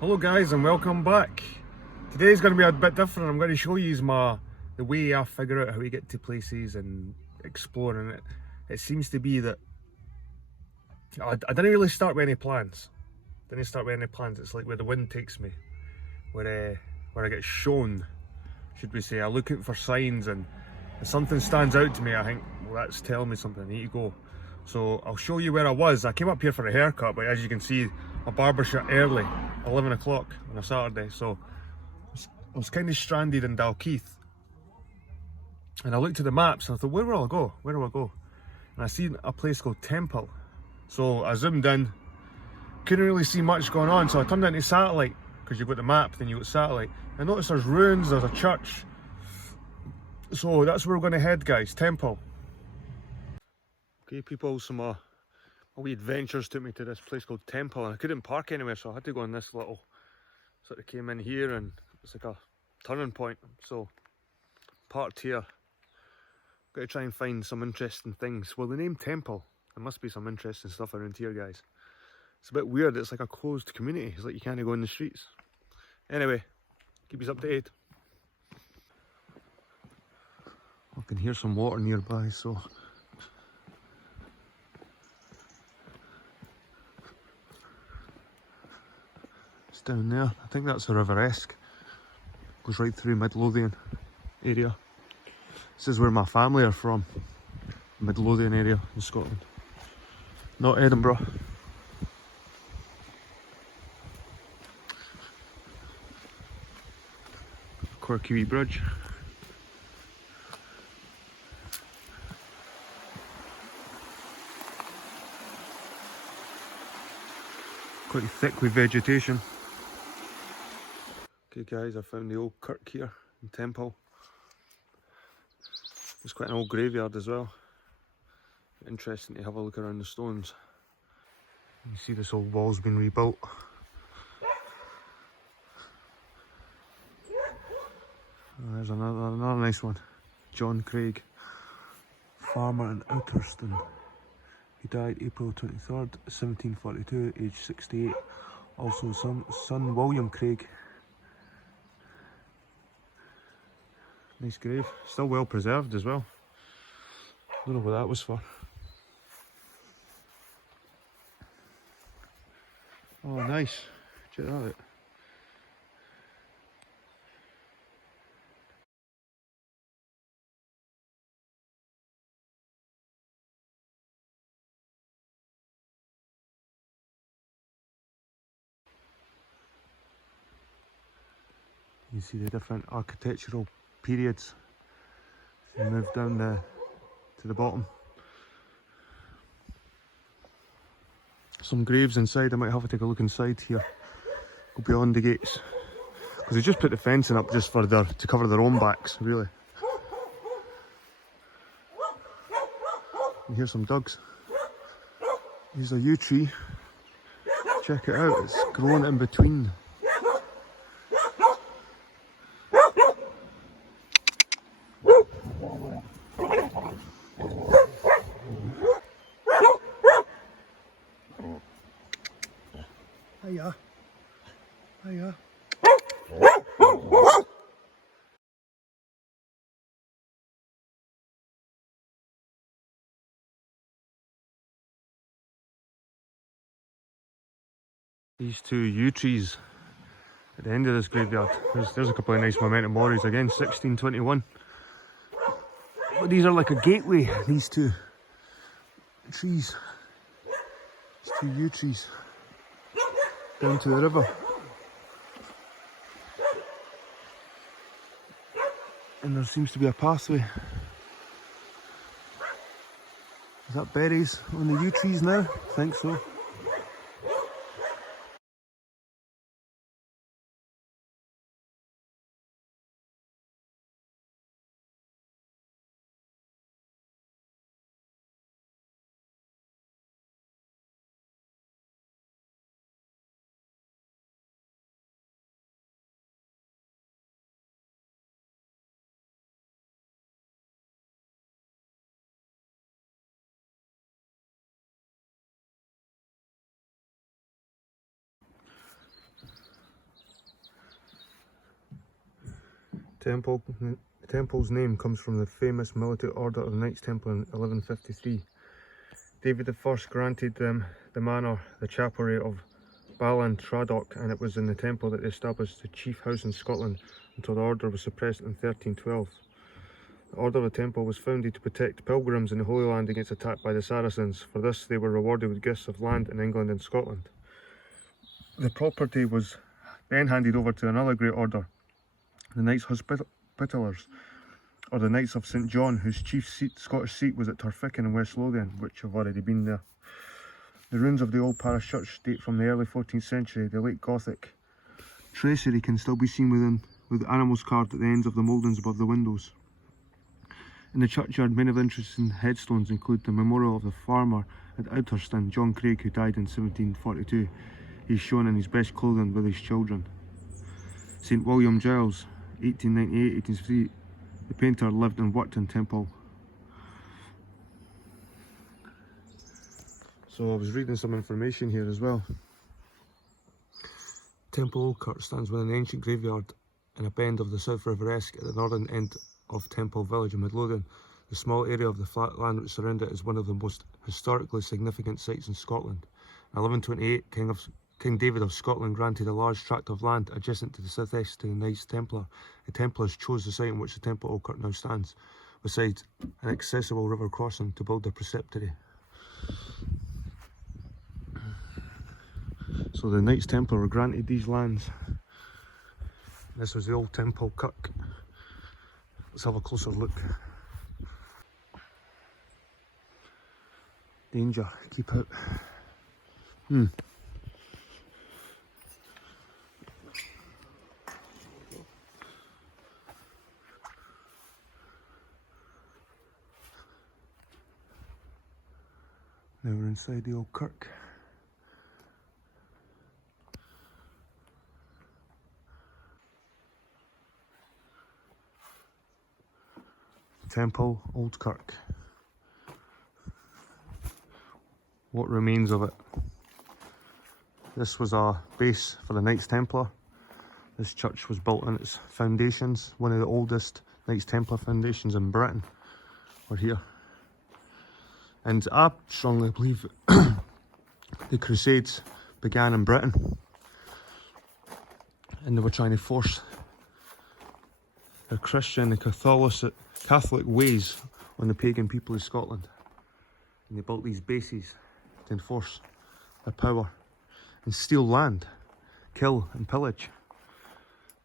Hello guys and welcome back. Today's going to be a bit different. I'm going to show you the way I figure out how to get to places and exploring it. It seems to be that I didn't really start with any plans. It's like where the wind takes me, where I get shown, should we say. I look out for signs, and if something stands out to me, I think, well, that's telling me something, I need to go. So I'll show you where I was. I came up here for a haircut, but as you can see, my barber shut early, 11 o'clock on a Saturday. So I was kind of stranded in Dalkeith, and I looked at the maps and I thought, where will I go? Where do I go? And I seen a place called Temple. So I zoomed in, couldn't really see much going on, so I turned into satellite, because you've got the map, then you've got satellite. I noticed there's ruins, there's a church. So that's where we're going to head, guys, Temple. Okay people, so my wee adventures took me to this place called Temple, and I couldn't park anywhere, so I had to go on this little, sort of came in here, and it's like a turning point. So parked here, got to try and find some interesting things. Well, the name Temple, there must be some interesting stuff around here, guys. It's a bit weird, it's like a closed community, it's like you can't go in the streets. Anyway, keep us updated. I can hear some water nearby, so it's down there. I think that's the River Esk. Goes right through Midlothian area. This is where my family are from, Midlothian area in Scotland, not Edinburgh. Quirky wee bridge. Quite thick with vegetation. Okay guys, I found the old kirk here in Temple. It's quite an old graveyard as well. Interesting to have a look around the stones. You see this old wall's been rebuilt. There's another nice one. John Craig, farmer in Outerston. He died April 23rd, 1742, aged 68. Also son William Craig. Nice grave, still well preserved as well. Don't know what that was for. Oh nice, check that out. You see the different architectural periods. So you move down to the bottom. Some graves inside. I might have to take a look inside here. Go beyond the gates, because they just put the fencing up just for to cover their own backs, really. And here's some dugs. Here's a yew tree. Check it out. It's growing in between. Hiya. Hiya. These two yew trees at the end of this graveyard. There's a couple of nice memento moris again, 1621. But these are like a gateway, these two trees. These two yew trees. Down to the river. And there seems to be a pathway. Is that berries on the yew trees now? I think so. The temple's name comes from the famous military order of the Knights Templar in 1153. David I granted them the manor, the chapelry of Balan Tradoc, and it was in the temple that they established the chief house in Scotland until the order was suppressed in 1312. The Order of the Temple was founded to protect pilgrims in the Holy Land against attack by the Saracens. For this they were rewarded with gifts of land in England and Scotland. The property was then handed over to another great order, the Knights Hospitallers, or the Knights of St John, whose chief Scottish seat was at Turfickin in West Lothian, which have already been there. The ruins of the old parish church date from the early 14th century. The late Gothic tracery can still be seen with animals carved at the ends of the mouldings above the windows. In the churchyard, many of the interesting headstones include the memorial of the farmer at Udderston, John Craig, who died in 1742. He is shown in his best clothing with his children. St William Giles, 1898-1853, the painter lived and worked in Temple. So I was reading some information here as well. Temple Old Kirk stands within an ancient graveyard in a bend of the South River Esk at the northern end of Temple Village in Midlothian. The small area of the flat land which surrounds it is one of the most historically significant sites in Scotland. In 1128, King David of Scotland granted a large tract of land adjacent to the southeast to the Knights Templar. The Templars chose the site on which the Temple Old Kirk now stands, beside an accessible river crossing, to build their preceptory. So the Knights Templar were granted these lands. This was the old Temple Kirk. Let's have a closer look. Danger, keep out. Now we're inside the old kirk. Temple Old Kirk. What remains of it? This was a base for the Knights Templar. This church was built on its foundations. One of the oldest Knights Templar foundations in Britain were here. And I strongly believe the Crusades began in Britain, and they were trying to force the Christian and Catholic ways on the pagan people of Scotland. And they built these bases to enforce their power and steal land, kill and pillage.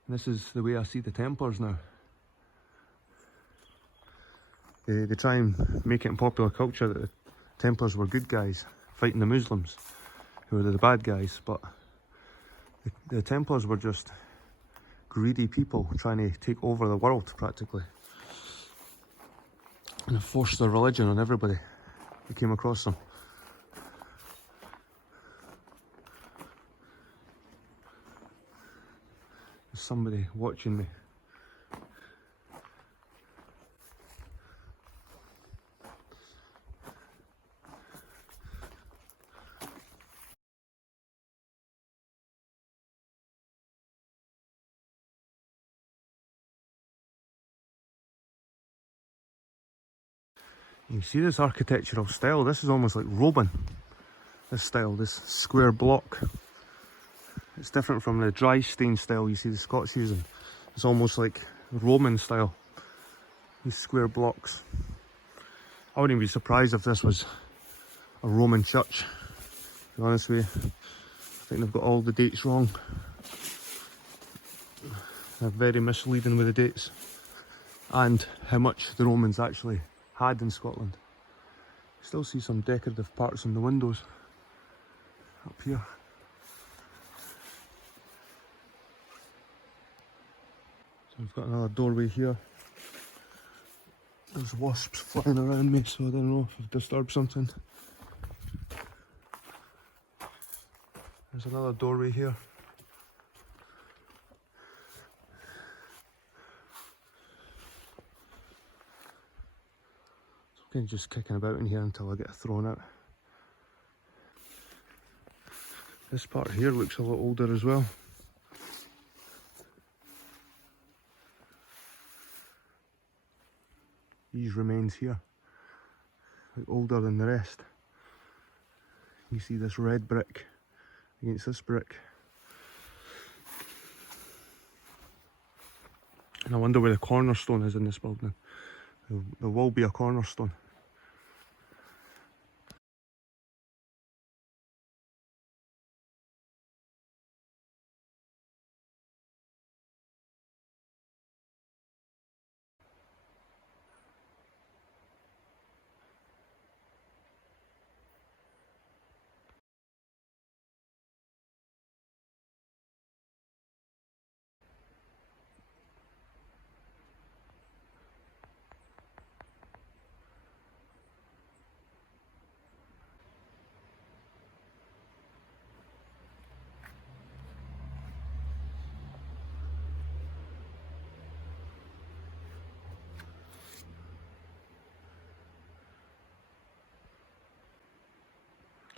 And this is the way I see the Templars now. They try and make it in popular culture that the Templars were good guys fighting the Muslims, who were the bad guys, but the Templars were just greedy people trying to take over the world practically and force their religion on everybody who came across them. There's somebody watching me. You see this architectural style? This is almost like Roman. This style, this square block. It's different from the dry stain style you see the Scots using. It's almost like Roman style. These square blocks. I wouldn't be surprised if this was a Roman church, to be honest with you. I think they've got all the dates wrong. They're very misleading with the dates and how much the Romans actually had in Scotland. Still see some decorative parts in the windows up here. So we've got another doorway here. There's wasps flying around me, so I don't know if I've disturbed something. There's another doorway here. So I'm just kicking about in here until I get thrown out. This part here looks a lot older as well. these remains here, like older than the rest. You see this red brick against this brick. And I wonder where the cornerstone is in this building. There will be a cornerstone.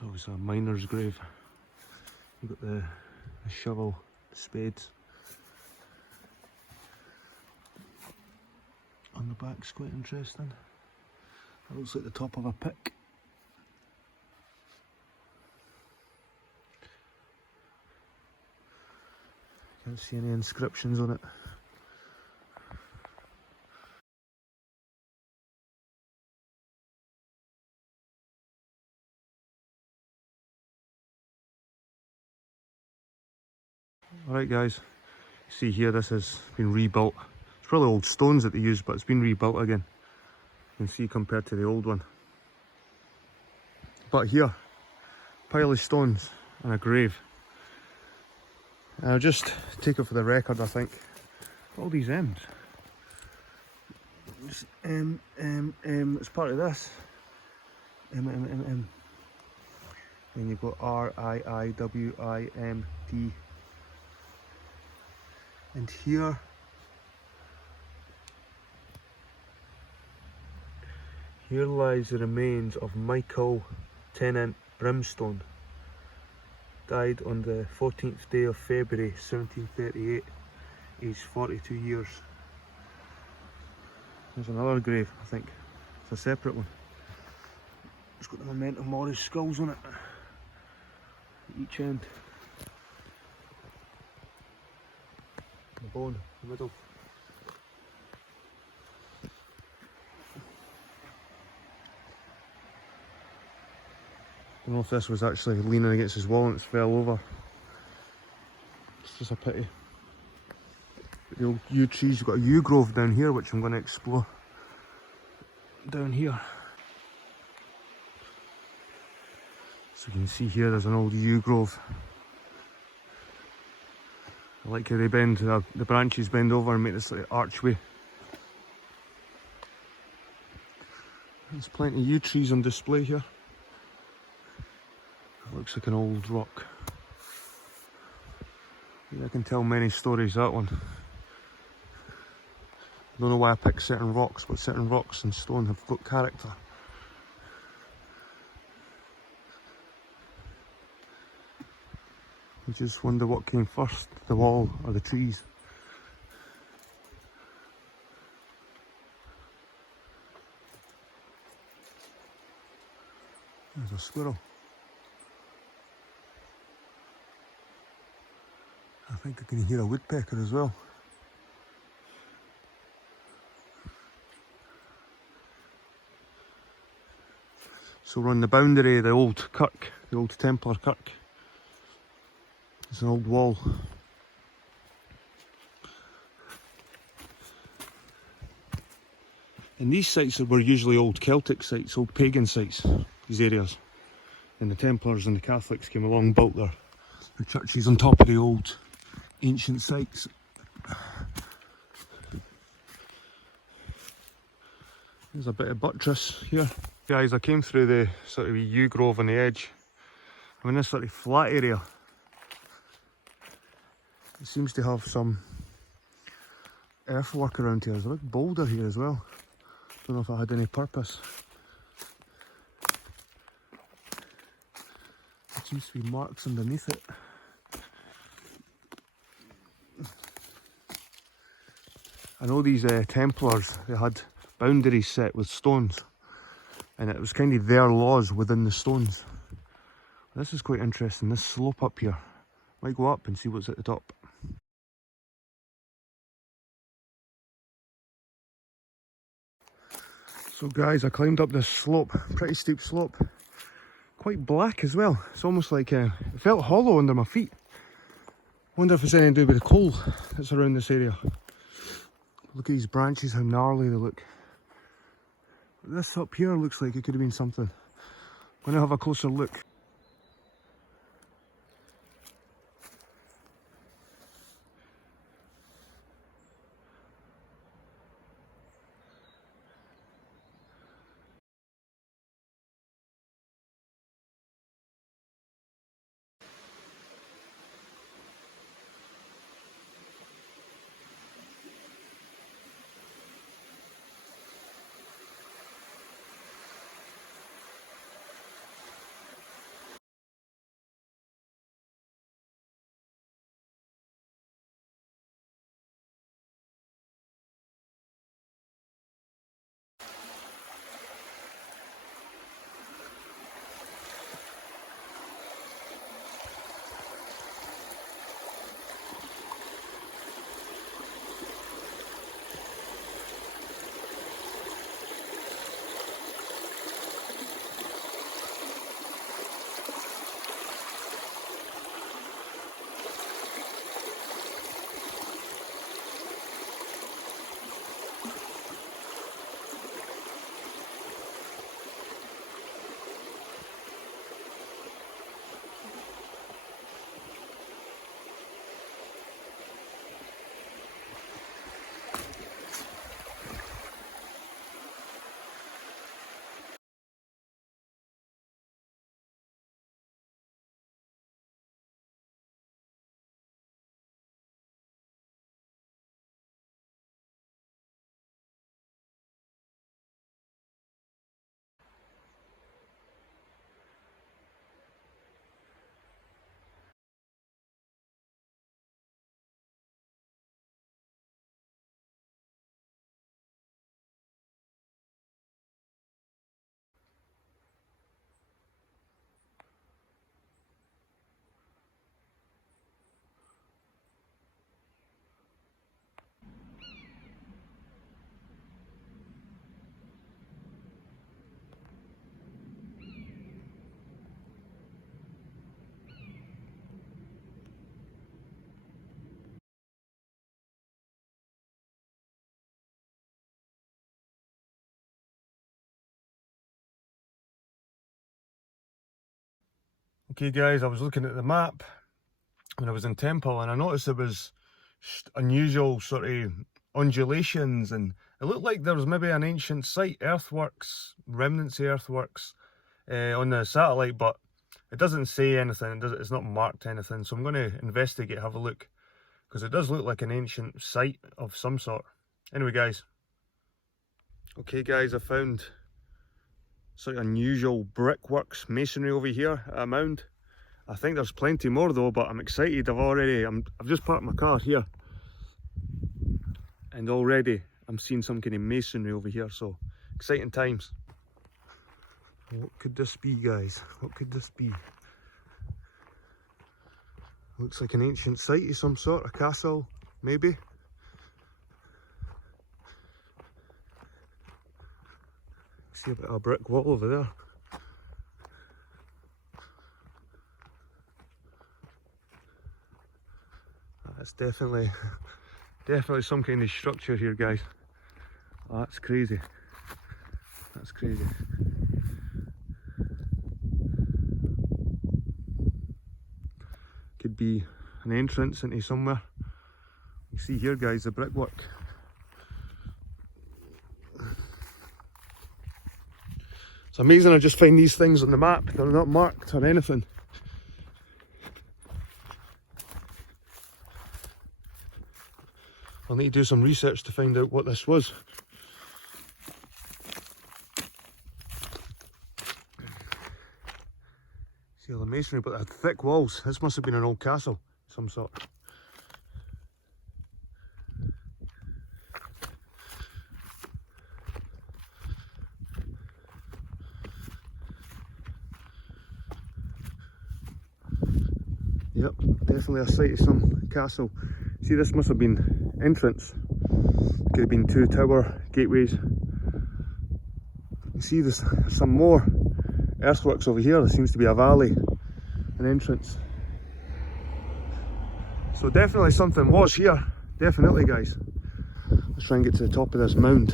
Oh, it's a miner's grave. You've got the shovel, the spades. On the back's quite interesting. That looks like the top of a pick. Can't see any inscriptions on it. Alright guys, see here this has been rebuilt. It's probably old stones that they used, but it's been rebuilt again. You can see compared to the old one. But here, pile of stones and a grave. And I'll just take it for the record, I think. All these M's. It's it's part of this. M. Then you've got RIIWIMD. And here lies the remains of Michael Tennant Brimstone. Died on the 14th day of February 1738, aged 42 years. There's another grave, I think. It's a separate one. It's got the memento mori skulls on it at each end. The bone in the middle. I don't know if this was actually leaning against his wall and it's fell over. It's just a pity. But the old yew trees, you've got a yew grove down here which I'm going to explore. Down here. So you can see here there's an old yew grove. I like how they bend, the branches bend over and make this like archway. There's plenty of yew trees on display here. It looks like an old rock. Yeah, I can tell many stories, that one. I don't know why I picked certain rocks, but certain rocks and stone have got character. You just wonder what came first, the wall or the trees. There's a squirrel. I think I can hear a woodpecker as well. So we're on the boundary of the old kirk, the old Templar kirk. It's an old wall. And these sites were usually old Celtic sites, old pagan sites, these areas. And the Templars and the Catholics came along and built their churches on top of the old ancient sites. There's a bit of buttress here. Guys, I came through the sort of yew grove on the edge. I'm in this sort of flat area. It seems to have some earthwork around here. There's a big boulder here as well. Don't know if it had any purpose. There seems to be marks underneath it. I know these Templars, they had boundaries set with stones, and it was kind of their laws within the stones. This is quite interesting, this slope up here. Might go up and see what's at the top. So guys, I climbed up this slope, pretty steep slope. Quite black as well. It's almost like, it felt hollow under my feet. Wonder if it's anything to do with the coal that's around this area. Look at these branches, how gnarly they look. This up here looks like it could have been something. I'm gonna have a closer look. Okay guys, I was looking at the map when I was in Temple and I noticed there was unusual sort of undulations, and it looked like there was maybe an ancient site, earthworks, remnants of earthworks on the satellite, but it doesn't say anything, it's not marked anything, so I'm going to investigate, have a look, because it does look like an ancient site of some sort. Anyway guys. Okay guys, I found sort of unusual brickworks, masonry over here at a mound. I think there's plenty more though, but I'm excited. I've just parked my car here, and already I'm seeing some kind of masonry over here, so exciting times. What could this be, guys? What could this be? Looks like an ancient site of some sort, a castle, maybe. See a bit of a brick wall over there. That's definitely some kind of structure here, guys. Oh, that's crazy. That's crazy. Could be an entrance into somewhere. You see here, guys, the brickwork. It's amazing I just find these things on the map. They're not marked or anything. I'll need to do some research to find out what this was. See all the masonry, but they had thick walls. This must have been an old castle of some sort. Yep, definitely a site of some castle. See, this must have been entrance. Could have been two tower gateways. You see there's some more earthworks over here. There seems to be a valley, an entrance. So definitely something was here. Definitely, guys. Let's try and get to the top of this mound.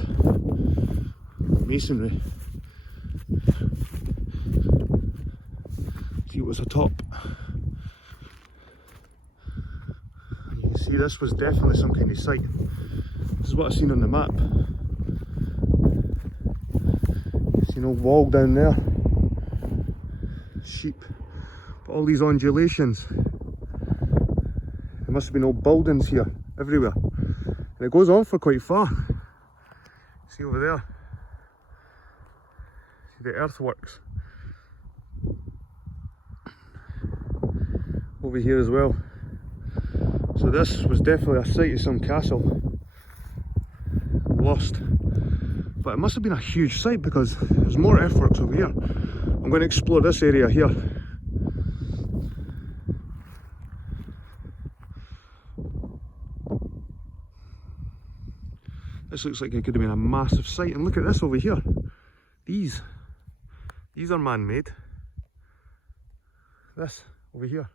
Masonry. See what's atop. You can see this was definitely some kind of site. This is what I've seen on the map. See an old wall down there. Sheep. But all these undulations. There must have been old buildings here, everywhere. And it goes on for quite far. See over there? See the earthworks. Over here as well. So this was definitely a site of some castle. Lost. But it must have been a huge site because there's more earthworks over here. I'm going to explore this area here. This looks like it could have been a massive site, and look at this over here. These are man-made. This over here.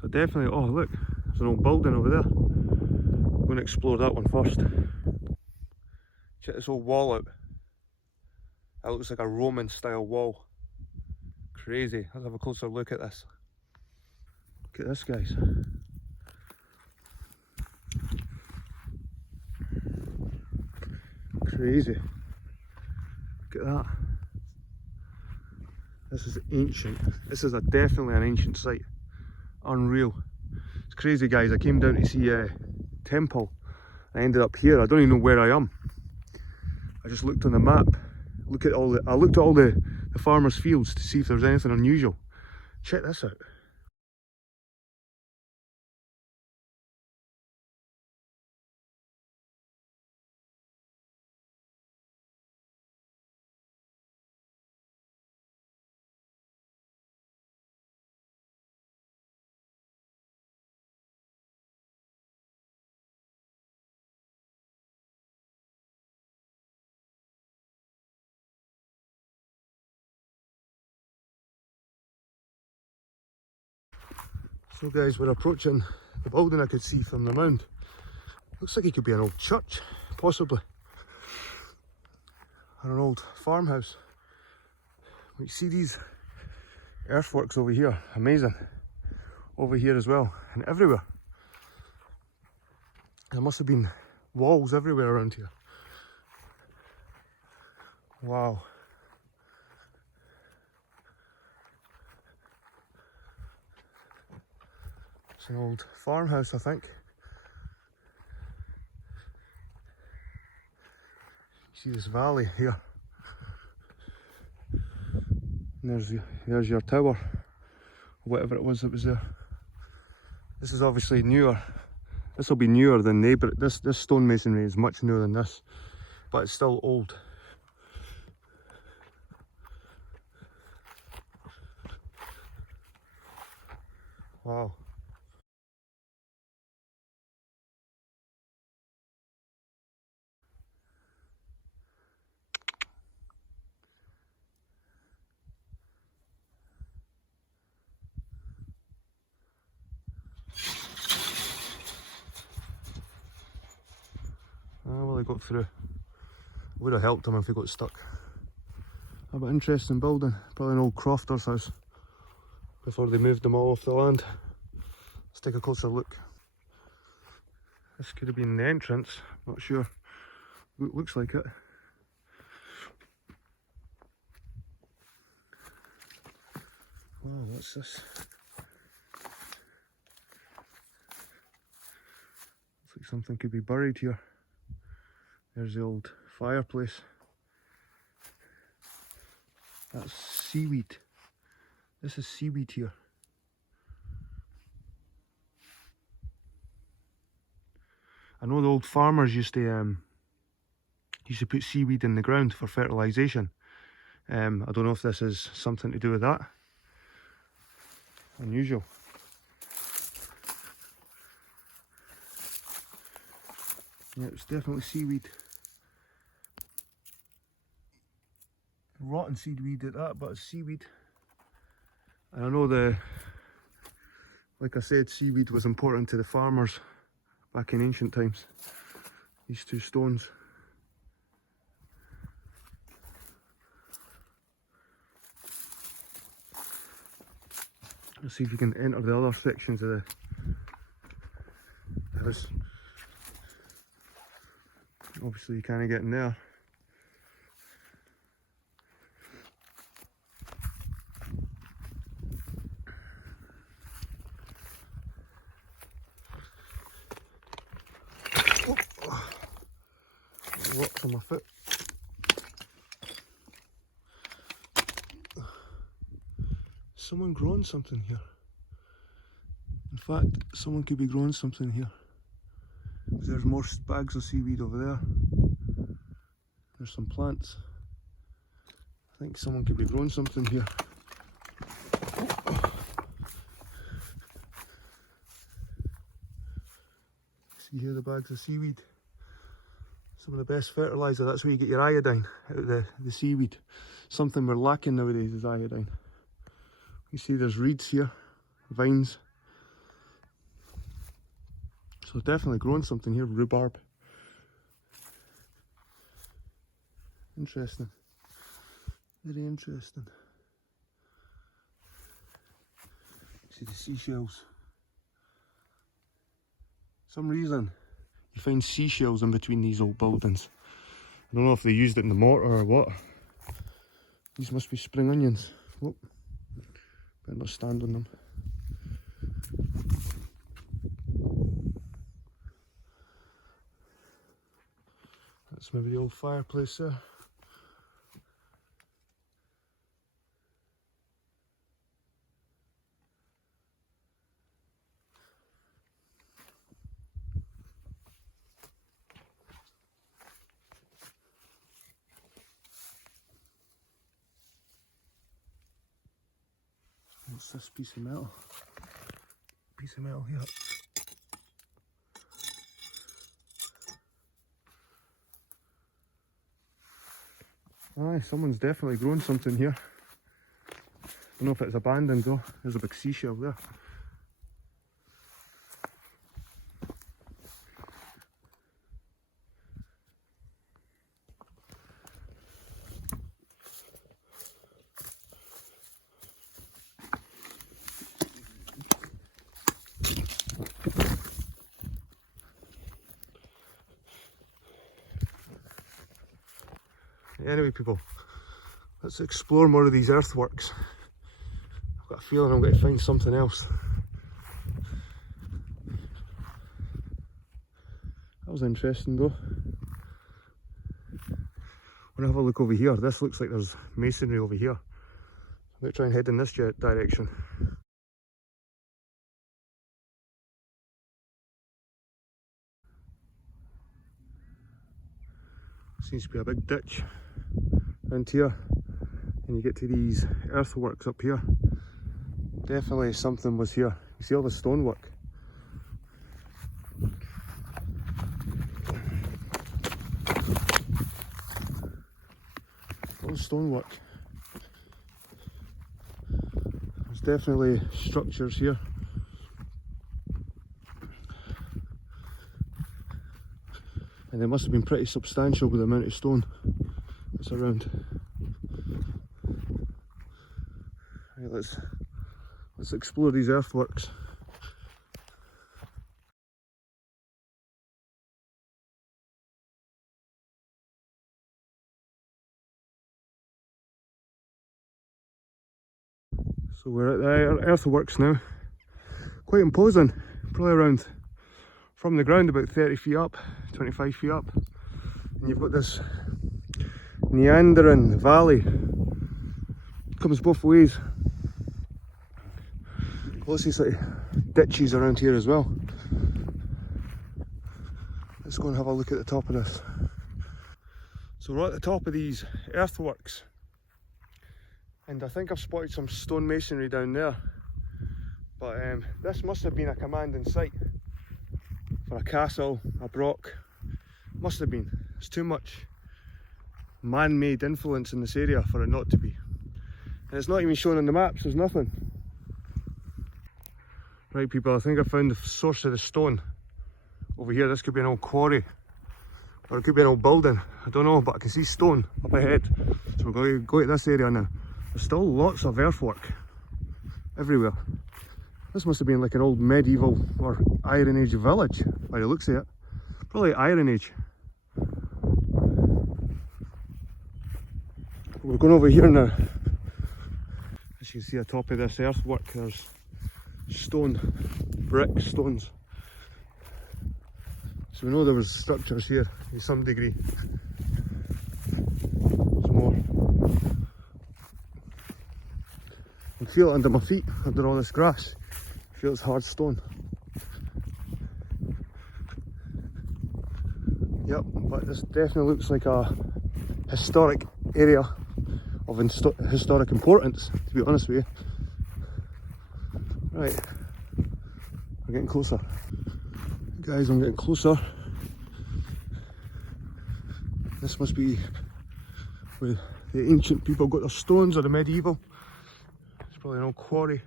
So definitely, oh look, there's an old building over there. I'm going to explore that one first. Check this old wall out. That looks like a Roman style wall. Crazy. Let's have a closer look at this. Look at this, guys. Crazy. Look at that. This is ancient. This is definitely an ancient site. Unreal. It's crazy, guys. I came down to see a temple. I ended up here. I don't even know where I am. I just looked on the map. I looked at all the farmers' fields to see if there was anything unusual. Check this out. So guys, we're approaching the building I could see from the mound. Looks like it could be an old church, possibly. Or an old farmhouse. You see these earthworks over here, amazing. Over here as well, and everywhere. There must have been walls everywhere around here. Wow. It's an old farmhouse, I think. You see this valley here. And there's your tower, or whatever it was that was there. This is obviously newer. This will be newer than neighbour. This stonemasonry is much newer than this, but it's still old. Wow. Well, I got through. Would have helped him if he got stuck. Oh, but interesting building. Probably an old crofter's house before they moved them all off the land. Let's take a closer look. This could have been the entrance, not sure. Looks like it. Wow, what's this? Looks like something could be buried here. There's the old fireplace. That's seaweed. This is seaweed here. I know the old farmers used to put seaweed in the ground for fertilisation. I don't know if this is something to do with that. Unusual. Yeah, it's definitely seaweed. Rotten seaweed at that, but it's seaweed. And I know like I said, seaweed was important to the farmers back in ancient times. These two stones. Let's see if you can enter the other sections of the house. Obviously you can't get in there. Rocks on my foot. Someone growing something here. In fact, someone could be growing something here. There's more bags of seaweed over there. There's some plants. I think someone could be growing something here. See here the bags of seaweed. Some of the best fertiliser, that's where you get your iodine, out of the seaweed. Something we're lacking nowadays is iodine. You see there's reeds here, vines. So definitely growing something here, rhubarb. Interesting. Very interesting. See the seashells. For some reason you find seashells in between these old buildings. I don't know if they used it in the mortar or what. These must be spring onions. Whoop. Better not stand on them. That's maybe the old fireplace there. What's this piece of metal? Piece of metal here. Aye, someone's definitely grown something here. I don't know if it's abandoned though. There's a big seashell there. Anyway people, let's explore more of these earthworks. I've got a feeling I'm going to find something else. That was interesting though. When I have a look over here, this looks like there's masonry over here. I'm going to try and head in this direction. Seems to be a big ditch around here, and you get to these earthworks up here. Definitely something was here. You see all the stonework. All the stonework. There's definitely structures here. And they must have been pretty substantial with the amount of stone that's around. Right, let's explore these earthworks. So we're at the earthworks now. Quite imposing, probably around from the ground about 30 feet up, 25 feet up. And you've got this meandering valley. It comes both ways. Lots of these like ditches around here as well. Let's go and have a look at the top of this. So we're at the top of these earthworks. And I think I've spotted some stone masonry down there. But this must have been a commanding site for a castle, a broch. Must have been. There's too much man-made influence in this area for it not to be. And it's not even shown on the maps, there's nothing. Right people, I think I found the source of the stone. Over here, this could be an old quarry. Or it could be an old building, I don't know, but I can see stone up ahead. So we're going to go to this area now. There's still lots of earthwork everywhere. This must have been like an old medieval or Iron Age village, by the looks of it. Probably Iron Age. We're going over here now. As you can see atop of this earthwork, there's stone, brick stones. So we know there was structures here to some degree. Some more. I can feel it under my feet, under all this grass. I feel it's hard stone. Yep, but this definitely looks like a historic area of historic importance, to be honest with you. Right, we're getting closer. Guys, I'm getting closer. This must be where the ancient people got their stones, or the medieval. It's probably an old quarry,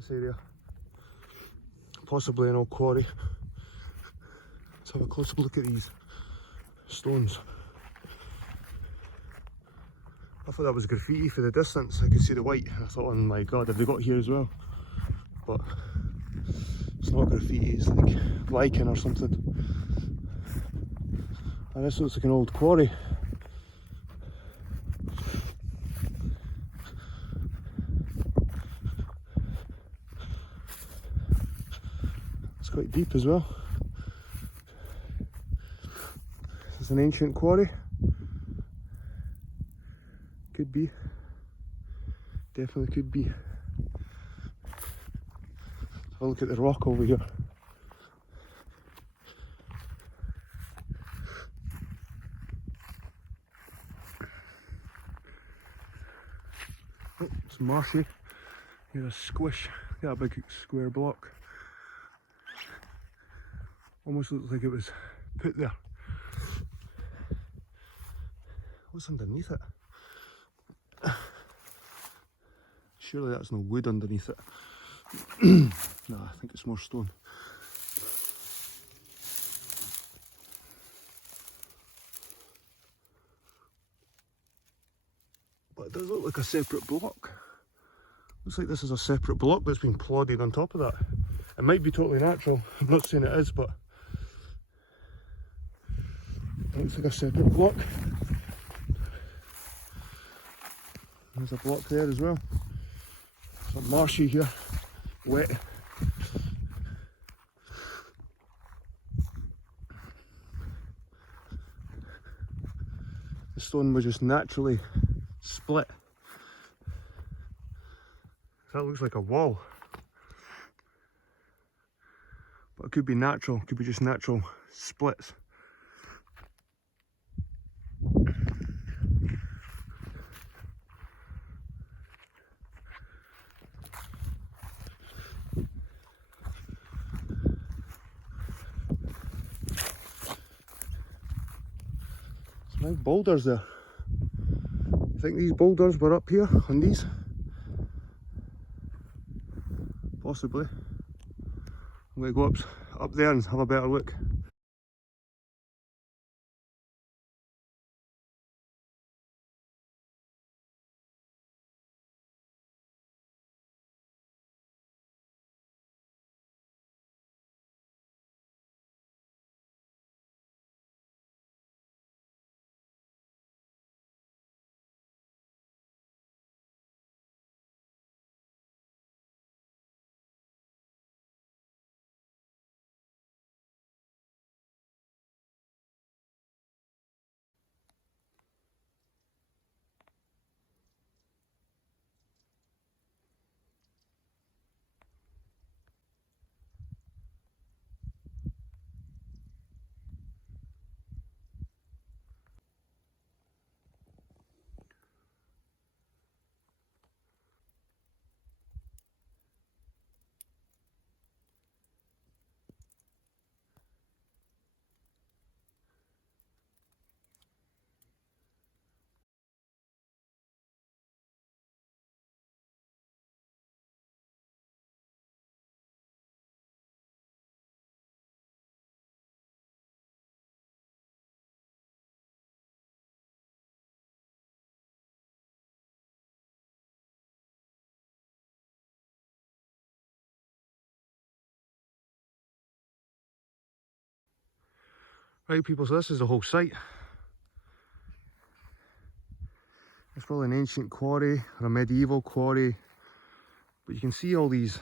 this area. Possibly an old quarry. Let's have a closer look at these stones. I thought that was graffiti for the distance. I could see the white. I thought, oh my god, have they got here as well? But it's not graffiti, it's like lichen or something. And this looks like an old quarry. It's quite deep as well. This is an ancient quarry. Could be. Definitely could be. Have a look at the rock over here. Oh, it's marshy. Here's a squish. Got a big square block. Almost looks like it was put there. What's underneath it? Surely that's no wood underneath it. No, I think it's more stone. But it does look like a separate block. Looks like this is a separate block that's been plodded on top of that. It might be totally natural. I'm not saying it is, but it looks like a separate block. There's a block there as well. Some marshy here, wet. The stone was just naturally split. That looks like a wall. But it could be natural, it could be just natural splits. Nice boulders there. I think these boulders were up here on these. Possibly. I'm going to go up there and have a better look. Right people, so this is the whole site. It's probably an ancient quarry or a medieval quarry, but you can see all these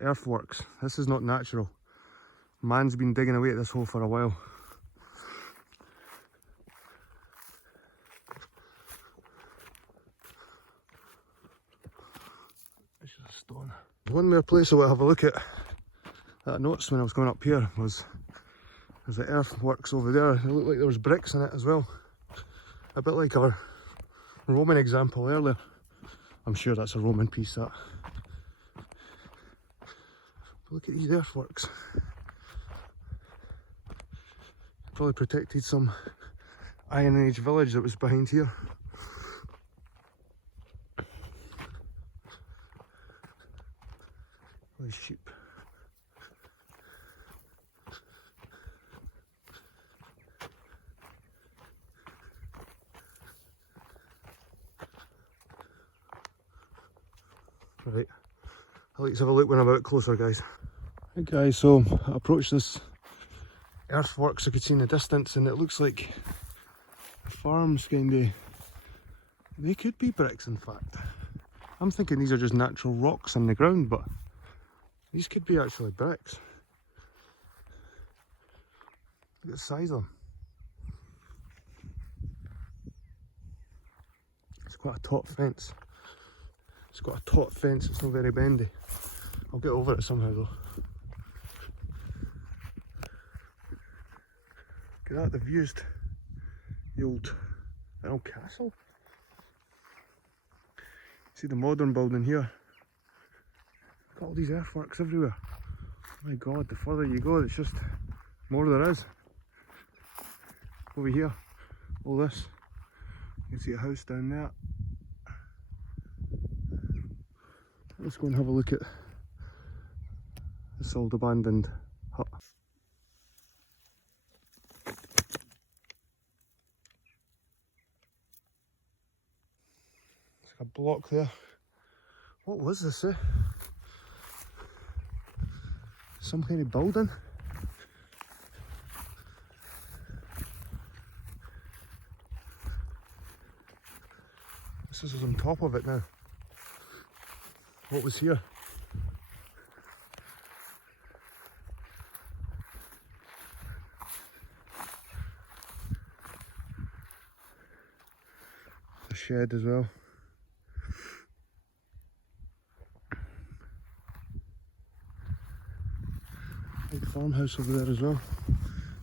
earthworks. This is not natural. Man's been digging away at this hole for a while. It's just a stone. One more place I want to have a look at that I noticed when I was going up here was there's the earthworks over there. It looked like there was bricks in it as well. A bit like our Roman example earlier. I'm sure that's a Roman piece, that. But look at these earthworks. Probably protected some Iron Age village that was behind here. All these sheep. Right, let's have a look when I'm out closer, guys. Right guys, so I approached this earthworks I could see in the distance, and it looks like farms kinda, they could be bricks in fact. I'm thinking these are just natural rocks in the ground, but these could be actually bricks. Look at the size of them. It's quite a taut fence. It's got a taut fence, it's not very bendy. I'll get over it somehow though. Look at that, they've used the old castle. See the modern building here. Got all these earthworks everywhere. Oh my god, the further you go, it's just more there is. Over here, all this. You can see a house down there. Let's go and have a look at this old abandoned hut. It's like a block there. What was this, eh? Some kind of building? This is on top of it now. What was here? A shed as well. Big farmhouse over there as well.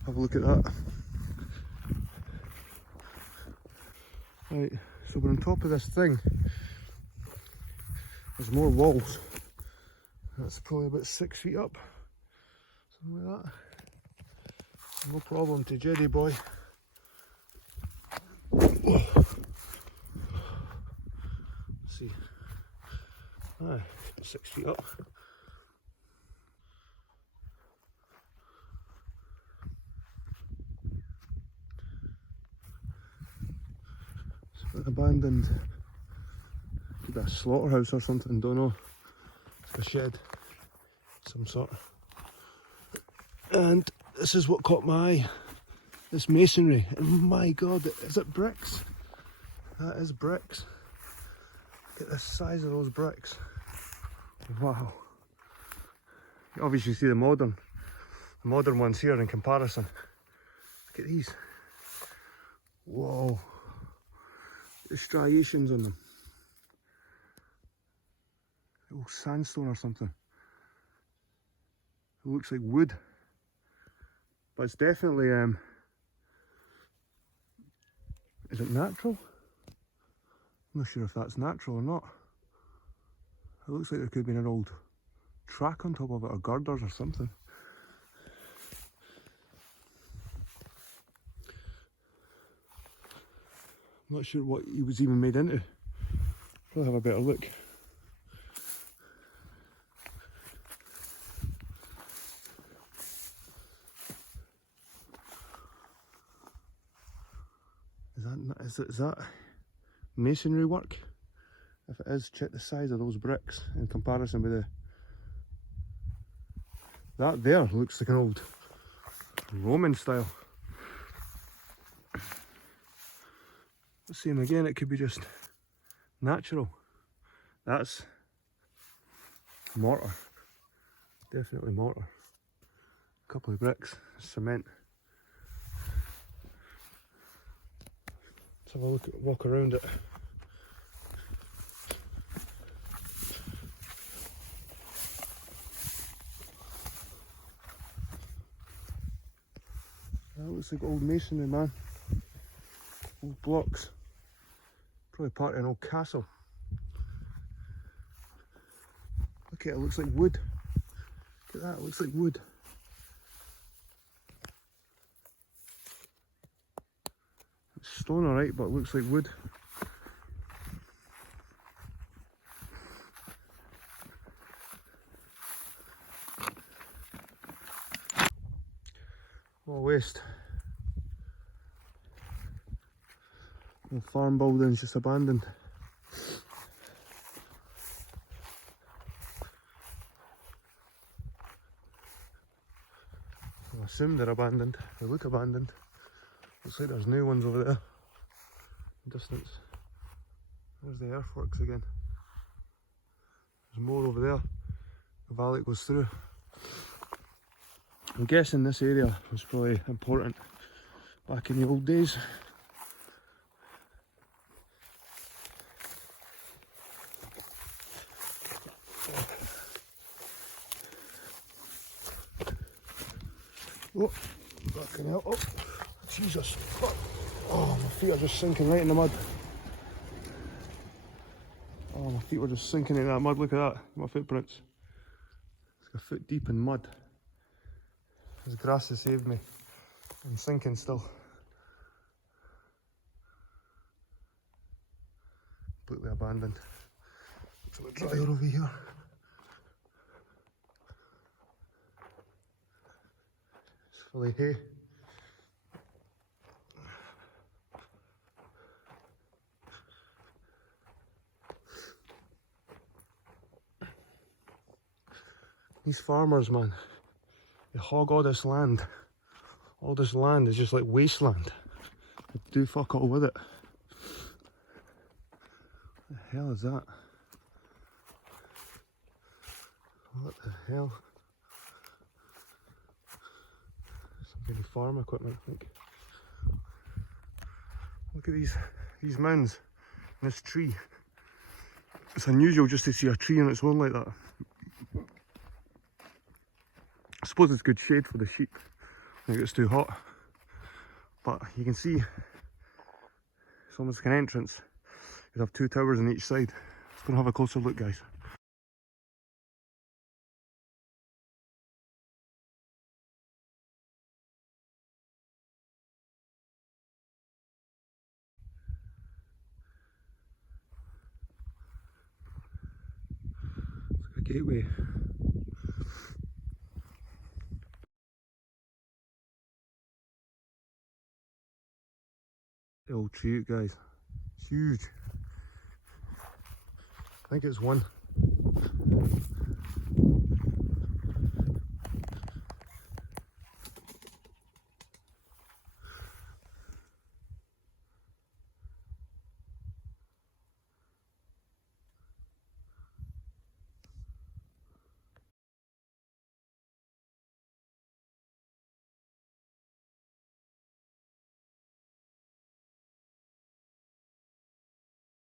Have a look at that. Right, so we're on top of this thing. There's more walls. That's probably about 6 feet up. Something like that. No problem to Jeddy boy. Let's see. 6 feet up. It's an abandoned, could be a slaughterhouse or something, don't know. It's a shed, some sort. And this is what caught my eye. This masonry. And my god, is it bricks? That is bricks. Look at the size of those bricks. Wow. You obviously see the modern ones here in comparison. Look at these. Whoa. There's striations on them. Oh, sandstone or something. It looks like wood. But it's definitely, is it natural? I'm not sure if that's natural or not. It looks like there could have been an old track on top of it, or girders or something. I'm not sure what he was even made into. Probably have a better look. Is that masonry work? If it is, check the size of those bricks in comparison with That there looks like an old Roman style. Let's see, and again, it could be just natural. That's mortar. Definitely mortar. A couple of bricks, cement. Let's have a walk around it. That looks like old masonry, man. Old blocks. Probably part of an old castle. Look at it, it looks like wood. Look at that, it looks like wood. It's stone alright, but it looks like wood. All waste. The farm building's just abandoned. I assume they're abandoned. They look abandoned. Looks like there's new ones over there. In the distance. There's the earthworks again. There's more over there. The valley goes through. I'm guessing this area was probably important back in the old days. Oh, fucking hell. Oh, Jesus. Oh, my feet are just sinking right in the mud. Oh, my feet were just sinking in that mud. Look at that. My footprints. It's like a foot deep in mud. This grass has saved me. I'm sinking still. Completely abandoned. Looks a bit drier over here. It's full of hay. These farmers, man, they hog all this land. All this land is just like wasteland. They do fuck all with it. What the hell is that? What the hell? Some kind of farm equipment, I think. Look at these mounds and this tree. It's unusual just to see a tree on its own like that. I suppose it's good shade for the sheep when it gets too hot. But you can see it's almost like an entrance. You'd have two towers on each side. Let's go and have a closer look, guys. It's like a gateway. The old tree, guys. It's huge. I think it's one.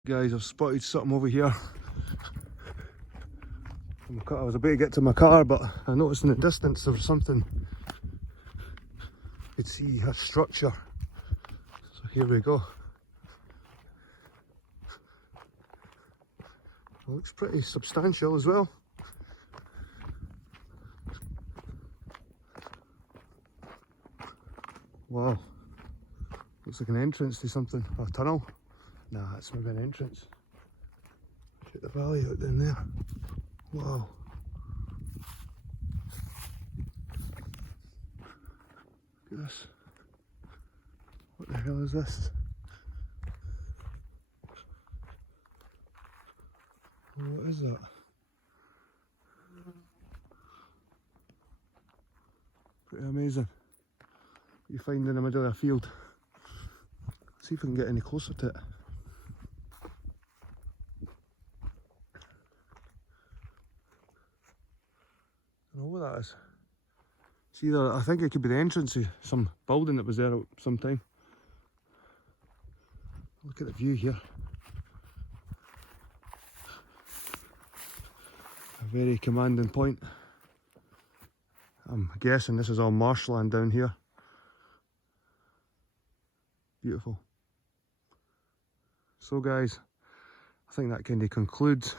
Guys, I've spotted something over here. I was about to get to my car, but I noticed in the distance there was something. You could see a structure. So here we go. It looks pretty substantial as well. Wow. Looks like an entrance to something. A tunnel. Nah, it's maybe an entrance. Check the valley out in there. Wow. Look at this. What the hell is this? What is that? Pretty amazing what you find in the middle of a field. See if we can get any closer to it. I don't know what that is. See there, I think it could be the entrance to some building that was there at some time. Look at the view here. A very commanding point. I'm guessing this is all marshland down here. Beautiful. So guys, I think that kind of concludes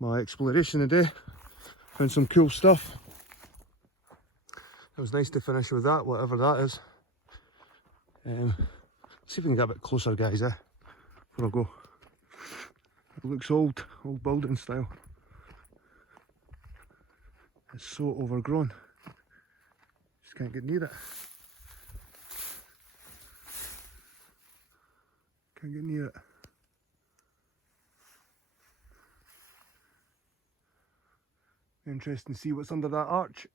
my exploration today. Found some cool stuff. It was nice to finish with that, whatever that is. See if we can get a bit closer, guys, before I go. It looks old building style. It's so overgrown. Just can't get near it. Can't get near it. Interesting to see what's under that arch.